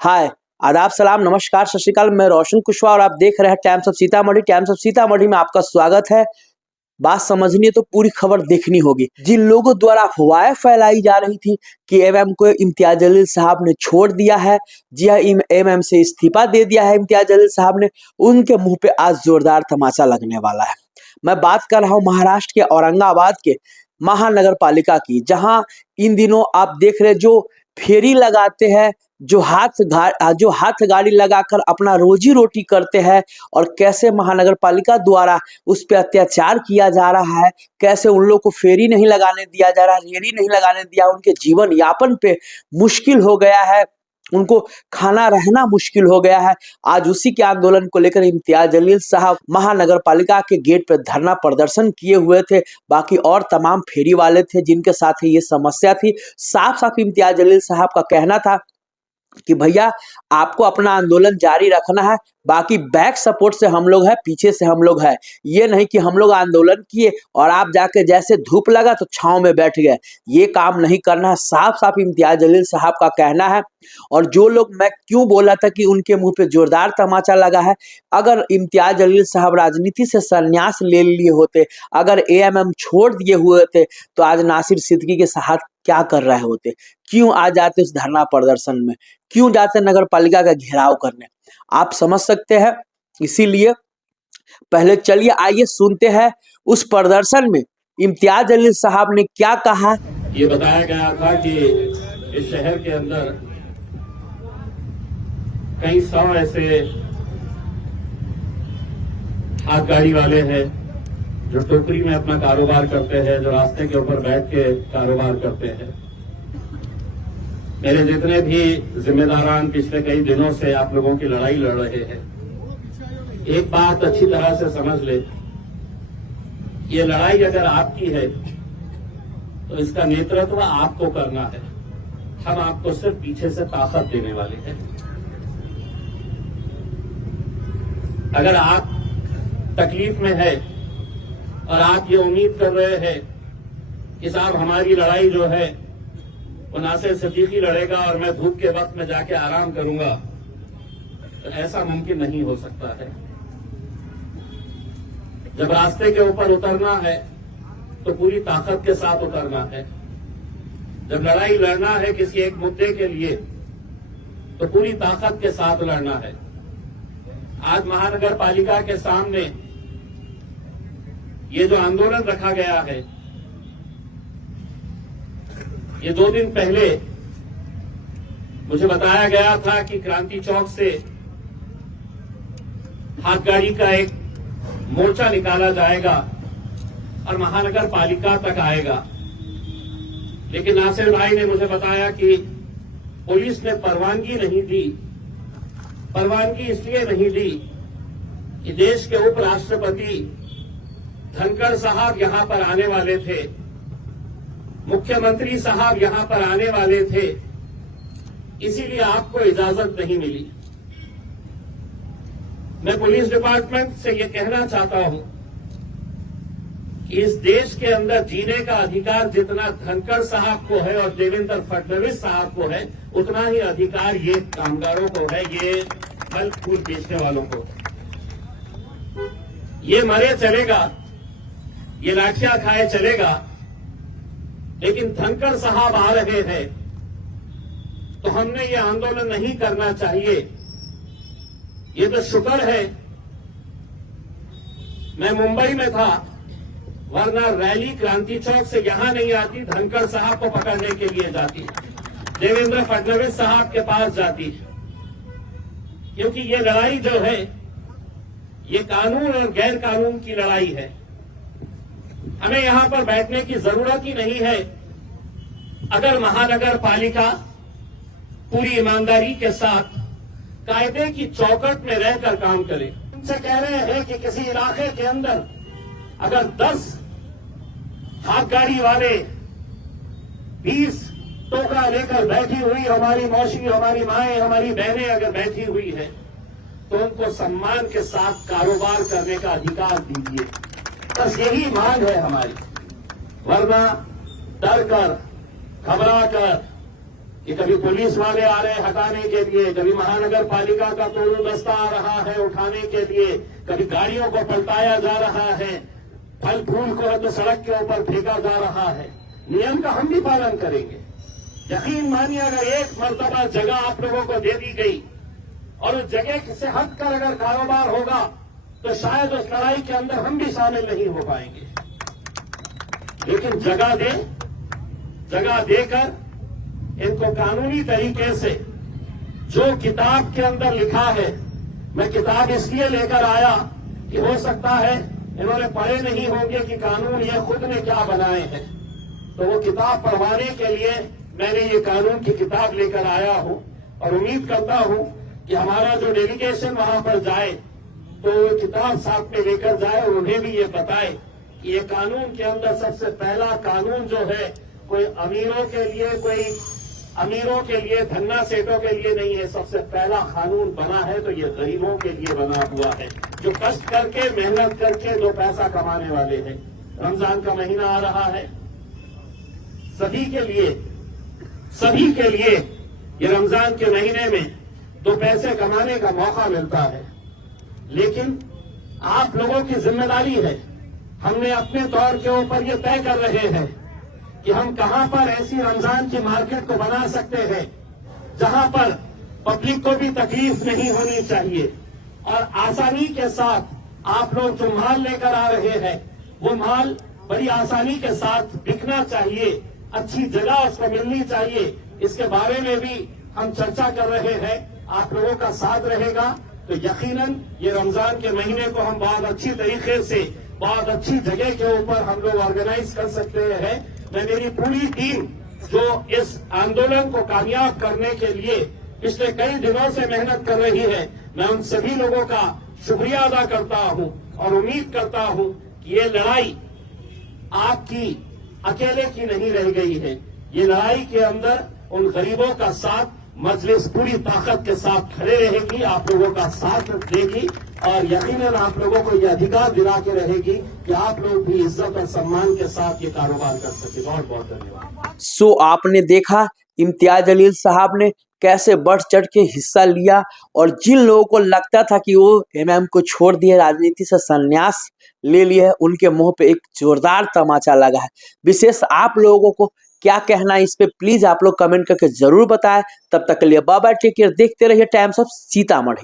हाय, आदाब, सलाम, नमस्कार, सत श्री अकाल। मैं रोशन कुशवाहा और आप देख रहे हैं times of Sitamarhi. Times of Sitamarhi में आपका स्वागत है। बात समझनी है तो पूरी खबर देखनी होगी। जिन लोगों द्वारा अफवाहें फैलाई जा रही थी कि एमएम को इम्तियाज जलील साहब ने छोड़ दिया है, जी हाँ, एमएम से इस्तीफा दे दिया है इम्तियाज जलील साहब ने, उनके मुंह पे आज जोरदार तमाचा लगने वाला है। मैं बात कर रहा हूँ महाराष्ट्र के औरंगाबाद के महानगर पालिका की, जहां इन दिनों आप देख रहे जो फेरी लगाते हैं, जो हाथ गाड़ी लगाकर अपना रोजी रोटी करते हैं, और कैसे महानगर पालिका द्वारा उस पर अत्याचार किया जा रहा है, कैसे उन लोग को फेरी नहीं लगाने दिया जा रहा, रेहड़ी नहीं लगाने दिया, उनके जीवन यापन पे मुश्किल हो गया है, उनको खाना रहना मुश्किल हो गया है। आज उसी के आंदोलन को लेकर इम्तियाज जलील साहब महानगर पालिका के गेट पर धरना प्रदर्शन किए हुए थे। बाकी और तमाम फेरी वाले थे जिनके साथ ये समस्या थी। साफ साफ इम्तियाज जलील साहब का कहना था कि भैया आपको अपना आंदोलन जारी रखना है, बाकी बैक सपोर्ट से हम लोग हैं, पीछे से हम लोग हैं। ये नहीं कि हम लोग आंदोलन किए और आप जाके जैसे धूप लगा तो छांव में बैठ गए, ये काम नहीं करना है। साफ साफ इम्तियाज जलील साहब का कहना है। और जो लोग, मैं क्यों बोला था कि उनके मुंह पे जोरदार तमाचा लगा है, अगर इम्तियाज जलील साहब राजनीति से संन्यास ले लिए होते, अगर एएमएम छोड़ दिए हुए थे, तो आज नासिर सिद्दीकी के साथ क्या कर रहे होते? क्यों आ जाते उस धरना प्रदर्शन में, क्यों जाते नगर पालिका का घेराव करने? आप समझ सकते हैं। इसीलिए पहले चलिए आइए सुनते हैं उस प्रदर्शन में इम्तियाज जलील साहब ने क्या कहा। ये बताया गया था कि इस शहर के अंदर कई सौ ऐसे हाथ गाड़ी वाले हैं जो टोकरी में अपना कारोबार करते हैं, जो रास्ते के ऊपर बैठ के कारोबार करते हैं। मेरे जितने भी जिम्मेदारान पिछले कई दिनों से आप लोगों की लड़ाई लड़ रहे हैं, एक बात अच्छी तरह से समझ ले, ये लड़ाई अगर आपकी है तो इसका नेतृत्व आपको करना है। हम आपको सिर्फ पीछे से ताकत देने वाले हैं। अगर आप तकलीफ में है और आप ये उम्मीद कर रहे हैं कि साहब हमारी लड़ाई जो है वो नासिर सिद्दीकी लड़ेगा और मैं धूप के वक्त में जाके आराम करूंगा, तो ऐसा मुमकिन नहीं हो सकता है। जब रास्ते के ऊपर उतरना है तो पूरी ताकत के साथ उतरना है। जब लड़ाई लड़ना है किसी एक मुद्दे के लिए तो पूरी ताकत के साथ लड़ना है। आज महानगर पालिका के सामने ये जो आंदोलन रखा गया है, ये 2 दिन पहले मुझे बताया गया था कि क्रांति चौक से हाथ गाड़ी का एक मोर्चा निकाला जाएगा और महानगर पालिका तक आएगा। लेकिन नासिर भाई ने मुझे बताया कि पुलिस ने परवानगी नहीं दी। परवानगी इसलिए नहीं दी कि देश के उपराष्ट्रपति धनखड़ साहब यहां पर आने वाले थे, मुख्यमंत्री साहब यहां पर आने वाले थे, इसीलिए आपको इजाजत नहीं मिली। मैं पुलिस डिपार्टमेंट से ये कहना चाहता हूं कि इस देश के अंदर जीने का अधिकार जितना धनखड़ साहब को है और देवेंद्र फडणवीस साहब को है, उतना ही अधिकार ये कामगारों को है, ये फल फूल बेचने वालों को। ये मरे चलेगा, ये लाठियां खाए चलेगा, लेकिन धनखड़ साहब आ रहे हैं तो हमने ये आंदोलन नहीं करना चाहिए। ये तो शुक्र है मैं मुंबई में था, वरना रैली क्रांति चौक से यहां नहीं आती, धनखड़ साहब को पकड़ने के लिए जाती, देवेंद्र फडणवीस साहब के पास जाती। क्योंकि ये लड़ाई जो है ये कानून और गैर कानून की लड़ाई है। हमें यहां पर बैठने की जरूरत ही नहीं है अगर महानगर पालिका पूरी ईमानदारी के साथ कायदे की चौकट में रहकर काम करे। उनसे कह रहे हैं कि किसी इलाके के अंदर अगर 10 हाथ गाड़ी वाले 20 टोकरा लेकर बैठी हुई हमारी मौसी, हमारी माएं, हमारी बहनें अगर बैठी हुई है तो उनको सम्मान के साथ कारोबार करने का अधिकार दीजिए। बस यही मांग है हमारी, वरना डर कर, घबरा कर कि कभी पुलिस वाले आ रहे हैं हटाने के लिए, कभी महानगर पालिका का तोड़ू दस्ता आ रहा है उठाने के लिए, कभी गाड़ियों को पलटाया जा रहा है, फल फूल को तो सड़क के ऊपर फेंका जा रहा है। नियम का हम भी पालन करेंगे। यकीन मानिए, अगर एक मर्तबा जगह आप लोगों को दे दी गई और उस जगह से हटकर अगर कारोबार होगा तो शायद उस लड़ाई के अंदर हम भी शामिल नहीं हो पाएंगे। लेकिन जगह देकर इनको कानूनी तरीके से जो किताब के अंदर लिखा है, मैं किताब इसलिए लेकर आया कि हो सकता है इन्होंने पढ़े नहीं होंगे कि कानून ये खुद ने क्या बनाए हैं, तो वो किताब पढ़वाने के लिए मैंने ये कानून की किताब लेकर आया हूं। और उम्मीद करता हूं कि हमारा जो डेलीगेशन वहां पर जाए तो वो किताब साथ में लेकर जाए और उन्हें भी ये बताए कि ये कानून के अंदर सबसे पहला कानून जो है कोई अमीरों के लिए धन्ना सेठों के लिए नहीं है। सबसे पहला कानून बना है तो ये गरीबों के लिए बना हुआ है, जो कष्ट करके मेहनत करके जो पैसा कमाने वाले हैं। रमजान का महीना आ रहा है, सभी के लिए ये रमजान के महीने में दो पैसे कमाने का मौका मिलता है। लेकिन आप लोगों की जिम्मेदारी है, हमने अपने तौर के ऊपर ये तय कर रहे हैं कि हम कहां पर ऐसी रमजान की मार्केट को बना सकते हैं जहां पर पब्लिक को भी तकलीफ नहीं होनी चाहिए और आसानी के साथ आप लोग जो माल लेकर आ रहे हैं वो माल बड़ी आसानी के साथ बिकना चाहिए, अच्छी जगह उसको मिलनी चाहिए। इसके बारे में भी हम चर्चा कर रहे हैं। आप लोगों का साथ रहेगा तो यकीनन ये रमजान के महीने को हम बहुत अच्छी तरीके से बहुत अच्छी जगह के ऊपर हम लोग ऑर्गेनाइज कर सकते हैं। मैं मेरी पूरी टीम जो इस आंदोलन को कामयाब करने के लिए पिछले कई दिनों से मेहनत कर रही है, मैं उन सभी लोगों का शुक्रिया अदा करता हूं और उम्मीद करता हूं कि ये लड़ाई आपकी अकेले की नहीं रह गई है। ये लड़ाई के अंदर उन गरीबों का साथ मजलिस पूरी ताकत के साथ खड़े रहेगी, आप लोगों का साथ देगी और यकीनन आप लोगों को ये अधिकार दिला के रहेगी कि आप लोग भी इज्जत और सम्मान के साथ ये कारोबार कर सके। बहुत बहुत धन्यवाद। सो आपने देखा इम्तियाज जलील साहब ने कैसे बढ़ चढ़ के हिस्सा लिया और जिन लोगों को लगता था कि वो एमएम को छोड़ दिए, राजनीति से संन्यास ले लिए है, उनके मुंह पे एक जोरदार तमाचा लगा है। विशेष आप लोगों को क्या कहना है इस पे प्लीज आप लोग कमेंट करके जरूर बताएं। तब तक के लिए बाय बाय, टेक केयर, देखते रहिए टाइम्स ऑफ सीतामढ़ी।